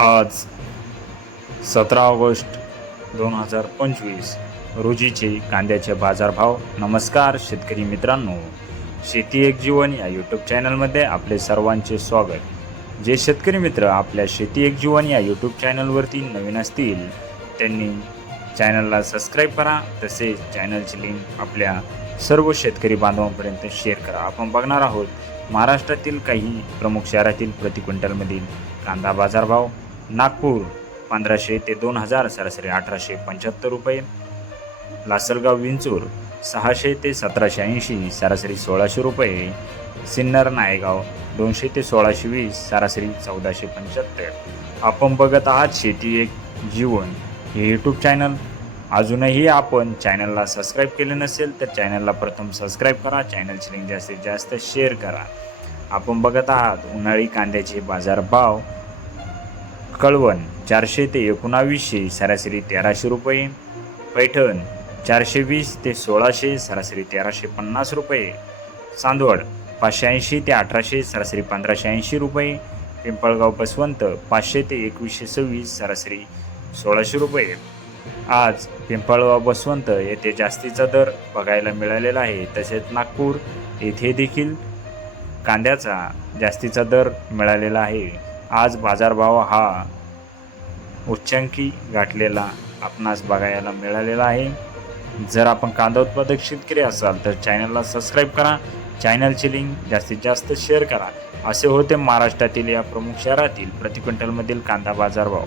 आज सतरा ऑगस्ट दोन हजार पंचवीस. रोजीचे कांद्याचे बाजारभाव. नमस्कार शेतकरी मित्रांनो. शेती एक जीवन या यूट्यूब चॅनलमध्ये आपले सर्वांचे स्वागत. जे शेतकरी मित्र आपल्या शेती एक जीवन या यूट्यूब चॅनलवरती नवीन असतील त्यांनी चॅनलला सबस्क्राईब करा. तसेच चॅनलची लिंक आपल्या सर्व शेतकरी बांधवांपर्यंत शेअर करा. आपण बघणार आहोत महाराष्ट्रातील काही प्रमुख शहरातील प्रति क्विंटलमधील कांदा बाजारभाव. नागपूर पंधराशे ते दोन हजार सरासरी अठराशे पंच्याहत्तर रुपये. लासलगाव विंचूर सहाशे ते सतराशे ऐंशी सरासरी सोळाशे रुपये. सिन्नर नायगाव दोनशे ते सोळाशे वीस सरासरी चौदाशे पंच्याहत्तर. आपण बघत आहात शेती एक जीवन हे यूट्यूब चॅनल अजूनही आपण चॅनलला सबस्क्राईब केले नसेल तर चॅनलला प्रथम सबस्क्राईब करा. चॅनलची लिंक जास्तीत जास्त शेअर करा. आपण बघत आहात उन्हाळी कांद्याचे बाजारभाव. कळवण चारशे ते एकोणावीसशे सरासरी तेराशे रुपये. पैठण चारशे वीस ते सोळाशे सरासरी तेराशे पन्नास रुपये. चांदवड पाचशे ऐंशी ते अठराशे सरासरी पंधराशे ऐंशी रुपये. पिंपळगाव बसवंत पाचशे ते एकवीसशे सव्वीस सरासरी सोळाशे रुपये. आज पिंपळगाव बसवंत येथे जास्तीचा दर बघायला मिळालेला आहे. तसेच नागपूर येथे देखील कांद्याचा जास्तीचा दर मिळालेला आहे. आज बाजारभाव हा उच्चांकी गाठलेला आपणास बघायला मिळालेला आहे. जर आपण कांदा उत्पादक शेतकरी असाल तर चॅनलला सबस्क्राईब करा. चॅनलची लिंक जास्तीत जास्त शेअर करा. असे होते महाराष्ट्रातील या प्रमुख शहरातील प्रति क्विंटलमधील कांदा बाजारभाव.